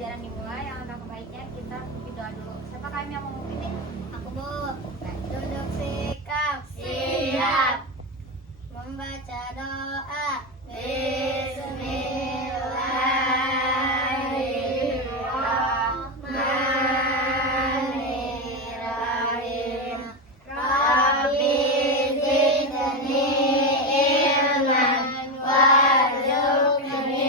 pembelajaran dimulai, alangkah baiknya kita memimpin doa dulu. Siapa kami yang mau memimpin? Aku, Bu. Duduk sikap. Siap. Membaca doa. Bismillahirrahmanirrahim. Rabbi zidni ilman warzuqni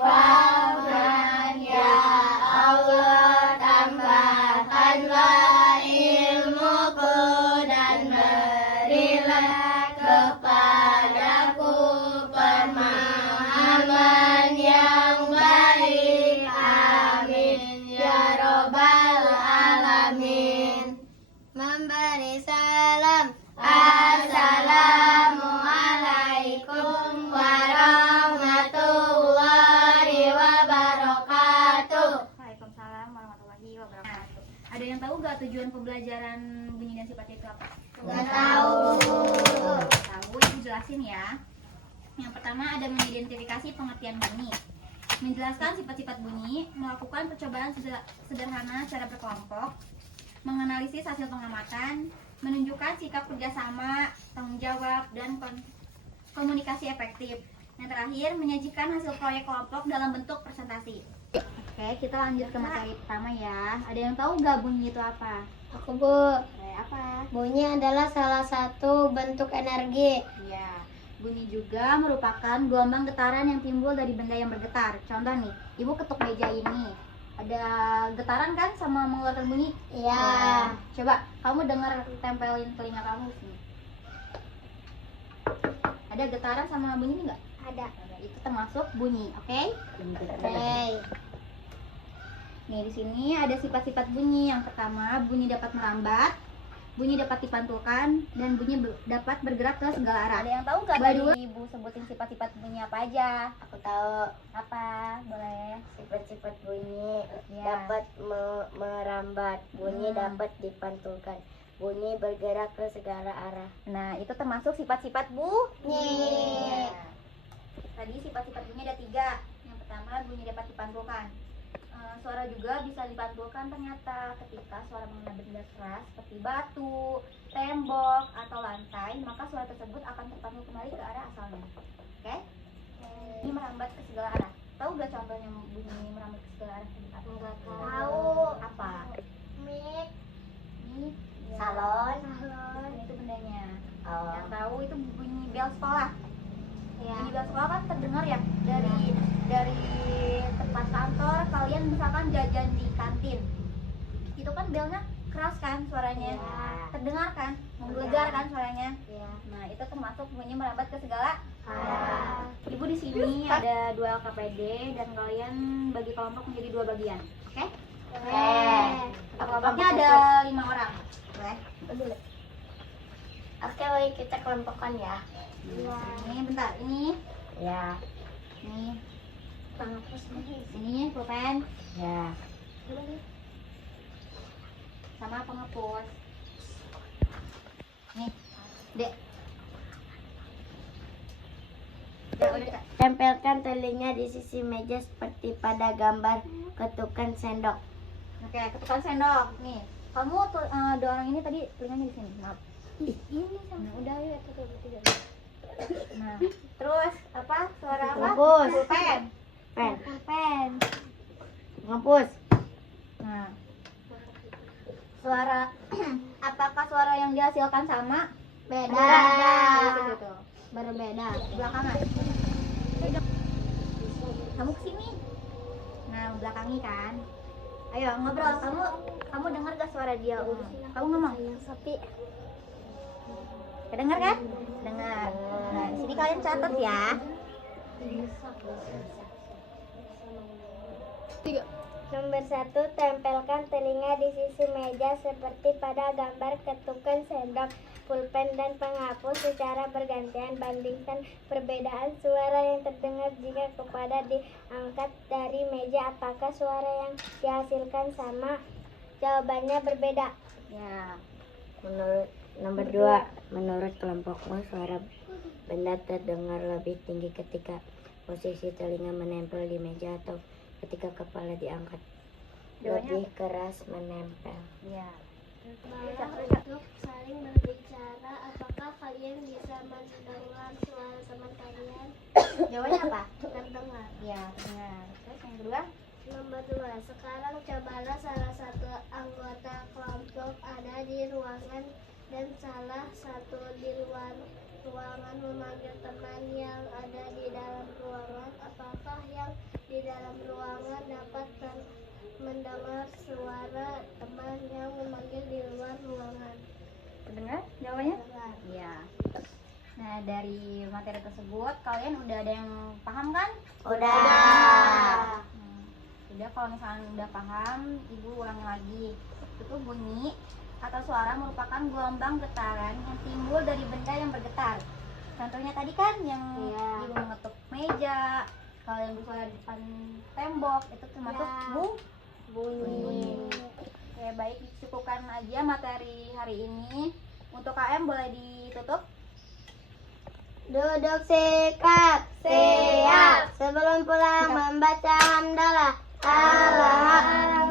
fahman. Ya Allah, tambahkanlah ilmuku dan berilah kepadaku pemahaman yang baik. Amin ya robbal alamin. Memberi salam. Assalamualaikum warahmatullahi wabarakatuh. Waalaikumsalam warahmatullahi wabarakatuh. Ada yang tahu gak tujuan pembelajaran bunyi dan sifat itu apa? Nggak tahu. Tahu, ibu jelasin ya. Yang pertama ada mengidentifikasi pengertian bunyi, menjelaskan sifat-sifat bunyi, melakukan percobaan sederhana cara berkelompok, menganalisis hasil pengamatan, menunjukkan sikap kerjasama, tanggung jawab, dan komunikasi efektif. Yang terakhir, menyajikan hasil proyek kelompok dalam bentuk presentasi. Oke, kita lanjut ke materi pertama ya. Ada yang tahu gak bunyi itu apa? Aku, Bu. Apa? Bunyi adalah salah satu bentuk energi. Ya, bunyi juga merupakan gelombang getaran yang timbul dari benda yang bergetar. Contoh nih, ibu ketuk meja ini. Ada getaran kan sama mengeluarkan bunyi? Iya. Nah, coba kamu dengar, tempelin telinga kamu sini. Ada getaran sama bunyi enggak? Ada. Itu termasuk bunyi, oke? Oke. Nih di sini ada sifat-sifat bunyi. Yang pertama, bunyi dapat merambat, bunyi dapat dipantulkan, dan bunyi dapat bergerak ke segala arah. Ada yang tahu nggak tadi ibu sebutin sifat-sifat bunyi apa aja? Aku tahu Apa? Boleh. sifat-sifat bunyi. Ya. Dapat merambat, bunyi dapat dipantulkan, bunyi bergerak ke segala arah. Nah, itu termasuk sifat-sifat bunyi. Bunyi. Ya. Tadi sifat-sifat bunyi ada 3. Yang pertama, bunyi dapat dipantulkan. Suara juga bisa dipantulkan ternyata ketika suara mengena benda keras seperti batu, tembok, atau lantai, maka suara tersebut akan terpantul kembali ke arah asalnya. Oke? Ini merambat ke segala arah. Tahu gak contohnya bunyi merambat ke segala arah? Enggak Tahu. Apa? Mik. Ini ya. Salon. Itu bendanya. Oh. Yang tahu itu bunyi bel sekolah. Ya. Bunyi bel sekolah kan terdengar ya dari tempat kantor kalian, misalkan jajan di kantin. Itu kan belnya keras kan suaranya. Ya. Terdengar kan? Menggelegar kan suaranya. Ya. Nah, itu termasuk bunyi merambat ke segala Ah. Ibu di sini ada 2 LKPD dan kalian bagi kelompok menjadi 2 bagian. Oke? Oke. Kelompoknya ada 5 orang. Boleh? Oke, baik, kita kelompokkan ya. Ini bentar, ini Ya. nih. Sini pulpen Ya. sama pengepul. Nih, Dek. Udah, Kak. Tempelkan telinga di sisi meja seperti pada gambar ketukan sendok. Oke, ketukan sendok. Nih, kamu tuh 2 orang ini tadi telinganya di sini. Maaf. Ini sama. Nah, udah yuk itu bertiga. Nah, terus apa? Suara apa? Ngepus. Pulpen. Pen. Pulpen. Ngepus. Nah, suara apakah suara yang dihasilkan sama? Beda. Gitu. Berbeda. Belakangan. Kamu kesini. Nah, belakangi kan. Ayo ngobrol. Kamu dengar gak suara dia? Kamu ngomong. Sapi. Kedengar kan? Dengar. Nah, di sini kalian catat ya. Nomor 1, tempelkan telinga di sisi meja seperti pada gambar ketukan sendok, pulpen, dan penghapus secara bergantian. Bandingkan perbedaan suara yang terdengar jika kepada diangkat dari meja. Apakah suara yang dihasilkan sama? Jawabannya berbeda. Ya. Menurut nomor 2, menurut kelompokmu suara benda terdengar lebih tinggi ketika posisi telinga menempel di meja atau ketika kepala diangkat. Jawabannya Lebih keras menempel. Ya. Malah untuk saling berbicara, apakah kalian bisa mendengar suara teman kalian? Jawabannya apa? Terdengar. Ya, benar. Terus yang kedua? Nomor 2. Sekarang cobalah salah satu anggota kelompok ada di ruangan dan salah satu di luar ruangan memanggil teman yang ada di dalam ruangan. Apakah yang di dalam ruangan dapat mendengar suara teman yang memanggil di luar ruangan? Terdengar jawabannya? Dengar. Iya. Nah, dari materi tersebut kalian udah ada yang paham kan? Udah. Udah, kalau misalnya udah paham, Ibu ulangi lagi. Itu bunyi atau suara merupakan gelombang getaran yang timbul dari benda yang bergetar. Contohnya tadi kan yang Iya. Ibu mengetuk meja, kalau yang bersuara di depan tembok itu termasuk Iya. bunyi. Oke, baik, cukupkan aja materi hari ini. Untuk KM boleh ditutup. Duduk sikap. Siap. Sebelum pulang membaca hamdalah. Allah